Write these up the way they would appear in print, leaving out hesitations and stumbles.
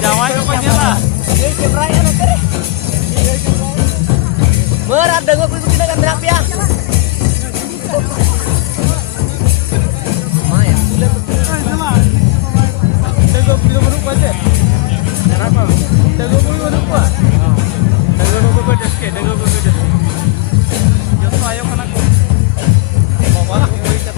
Jangan kau nyala. Berat dengan aku ikutin dengan berapa ya? Maya. Tego puluh menit aja. Kenapa? Tego puluh menit apa? Tego puluh menit ke? Tego puluh menit. Jangan ayo kan aku. Bawa aku ikat.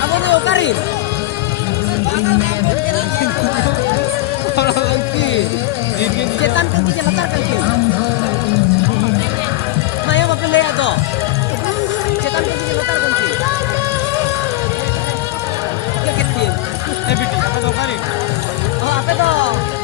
Apa tuh Karim? Cetan kan bisa letar kan sih? Maya apa pilih atau? Cetan kan bisa letar kan sih? Ya kecil. Apa tuh Karim? Oh apa tuh?